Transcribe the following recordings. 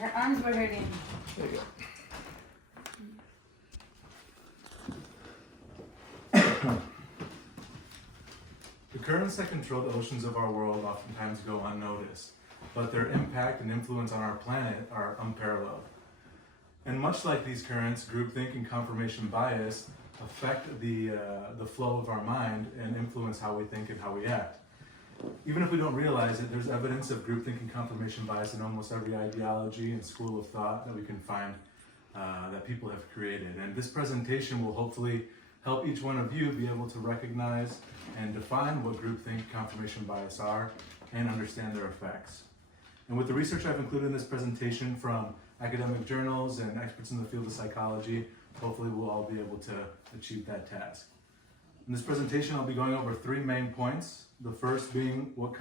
Her arms were hurting. There you go. The currents that control the oceans of our world oftentimes go unnoticed, but their impact and influence on our planet are unparalleled. And much like these currents, groupthink and confirmation bias affect the flow of our mind and influence how we think and how we act. Even if we don't realize it, there's evidence of groupthink and confirmation bias in almost every ideology and school of thought that we can find that people have created. And this presentation will hopefully help each one of you be able to recognize and define what groupthink confirmation bias are and understand their effects. And with the research I've included in this presentation from academic journals and experts in the field of psychology, hopefully we'll all be able to achieve that task. In this presentation, I'll be going over 3 main points. The first being what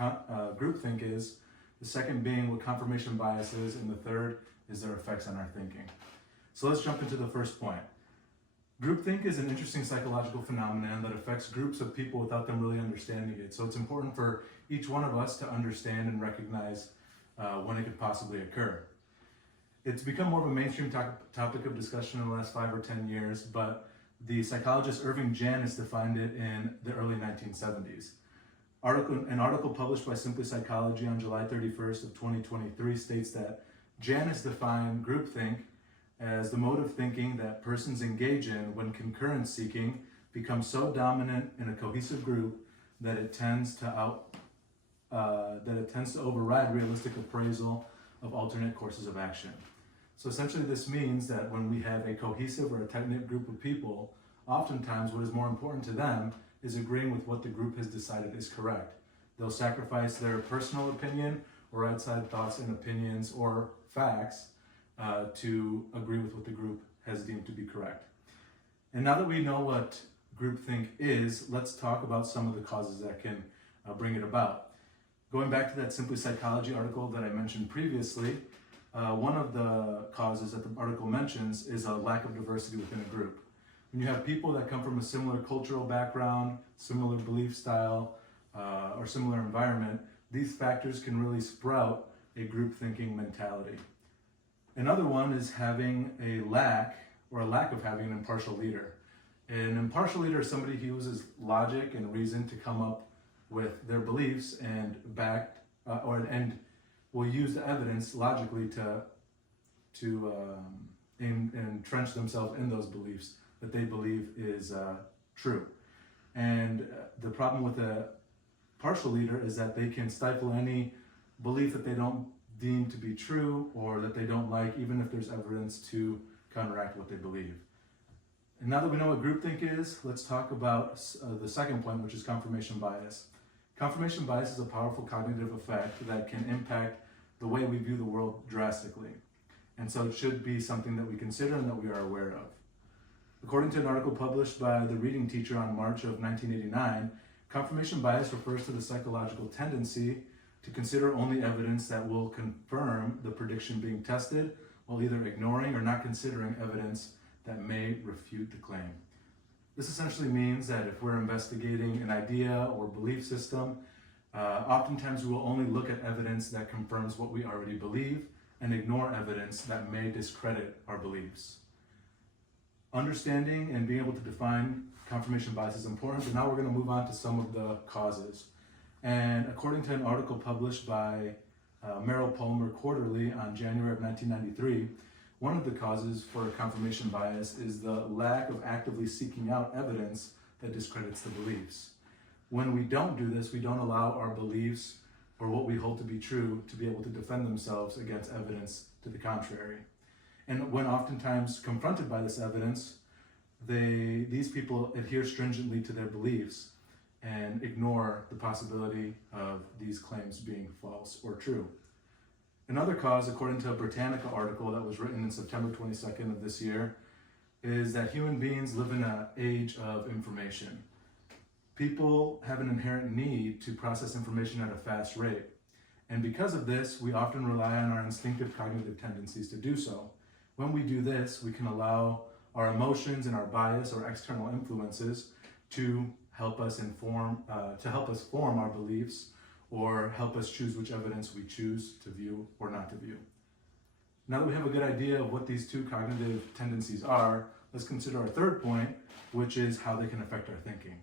groupthink is, the second being what confirmation bias is, and the third is their effects on our thinking. So let's jump into the first point. Groupthink is an interesting psychological phenomenon that affects groups of people without them really understanding it. So it's important for each one of us to understand and recognize when it could possibly occur. It's become more of a mainstream topic of discussion in the last 5 or 10 years, but the psychologist Irving Janis defined it in the early 1970s. An article published by Simply Psychology on July 31st of 2023 states that Janis defined groupthink as the mode of thinking that persons engage in when concurrence seeking becomes so dominant in a cohesive group that it tends to override realistic appraisal of alternate courses of action. So essentially this means that when we have a cohesive or a tight-knit group of people, oftentimes what is more important to them is agreeing with what the group has decided is correct. They'll sacrifice their personal opinion or outside thoughts and opinions or facts to agree with what the group has deemed to be correct. And now that we know what groupthink is, let's talk about some of the causes that can bring it about. Going back to that Simply Psychology article that I mentioned previously, one of the causes that the article mentions is a lack of diversity within a group. When you have people that come from a similar cultural background, similar belief style, or similar environment, these factors can really sprout a group thinking mentality. Another one is having a lack of having an impartial leader. An impartial leader is somebody who uses logic and reason to come up with their beliefs and will use the evidence logically to entrench themselves in those beliefs that they believe is true. And the problem with a partial leader is that they can stifle any belief that they don't deem to be true or that they don't like, even if there's evidence to counteract what they believe. And now that we know what groupthink is, let's talk about the second point, which is confirmation bias. Confirmation bias is a powerful cognitive effect that can impact the way we view the world drastically. And so it should be something that we consider and that we are aware of. According to an article published by the reading teacher on March of 1989, confirmation bias refers to the psychological tendency to consider only evidence that will confirm the prediction being tested, while either ignoring or not considering evidence that may refute the claim. This essentially means that if we're investigating an idea or belief system, oftentimes we will only look at evidence that confirms what we already believe and ignore evidence that may discredit our beliefs. Understanding and being able to define confirmation bias is important, but now we're going to move on to some of the causes. And according to an article published by Merrill Palmer Quarterly on January of 1993, one of the causes for confirmation bias is the lack of actively seeking out evidence that discredits the beliefs. When we don't do this, we don't allow our beliefs or what we hold to be true to be able to defend themselves against evidence to the contrary. And when oftentimes confronted by this evidence, these people adhere stringently to their beliefs and ignore the possibility of these claims being false or true. Another cause, according to a Britannica article that was written in September 22nd of this year, is that human beings live in an age of information. People have an inherent need to process information at a fast rate. And because of this, we often rely on our instinctive cognitive tendencies to do so. When we do this, we can allow our emotions and our bias or external influences to help us form our beliefs or help us choose which evidence we choose to view or not to view. Now that we have a good idea of what these two cognitive tendencies are, let's consider our third point, which is how they can affect our thinking.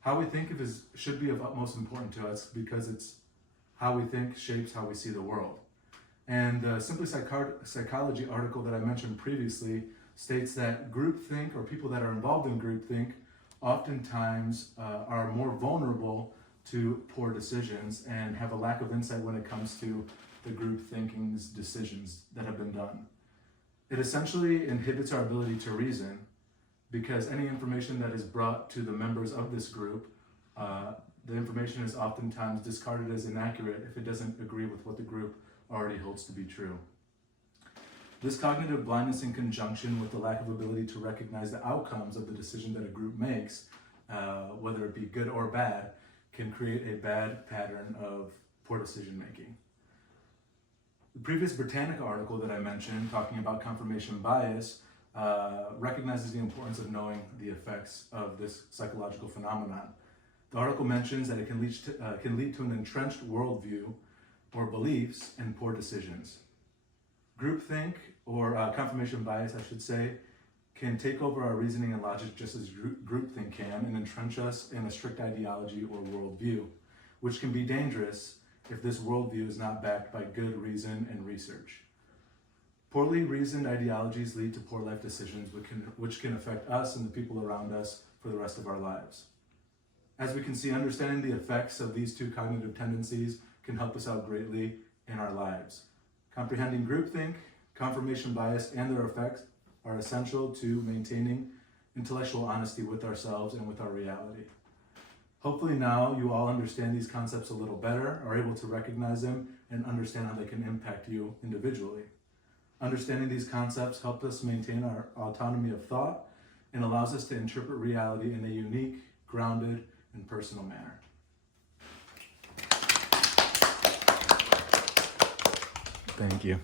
How we think should be of utmost importance to us because it's how we think shapes how we see the world. And the Simply Psychology article that I mentioned previously states that groupthink, or people that are involved in groupthink, oftentimes are more vulnerable to poor decisions and have a lack of insight when it comes to the group thinking's decisions that have been done. It essentially inhibits our ability to reason because any information that is brought to the members of this group, the information is oftentimes discarded as inaccurate if it doesn't agree with what the group already holds to be true. This cognitive blindness, in conjunction with the lack of ability to recognize the outcomes of the decision that a group makes, whether it be good or bad, can create a bad pattern of poor decision making. The previous Britannica article that I mentioned, talking about confirmation bias, recognizes the importance of knowing the effects of this psychological phenomenon. The article mentions that it can lead to an entrenched worldview or beliefs and poor decisions. Groupthink, or confirmation bias, I should say, can take over our reasoning and logic just as groupthink can, and entrench us in a strict ideology or worldview, which can be dangerous if this worldview is not backed by good reason and research. Poorly reasoned ideologies lead to poor life decisions, which can affect us and the people around us for the rest of our lives. As we can see, understanding the effects of these two cognitive tendencies can help us out greatly in our lives. Comprehending groupthink, confirmation bias, and their effects are essential to maintaining intellectual honesty with ourselves and with our reality. Hopefully now you all understand these concepts a little better, are able to recognize them, and understand how they can impact you individually. Understanding these concepts helps us maintain our autonomy of thought and allows us to interpret reality in a unique, grounded, and personal manner. Thank you.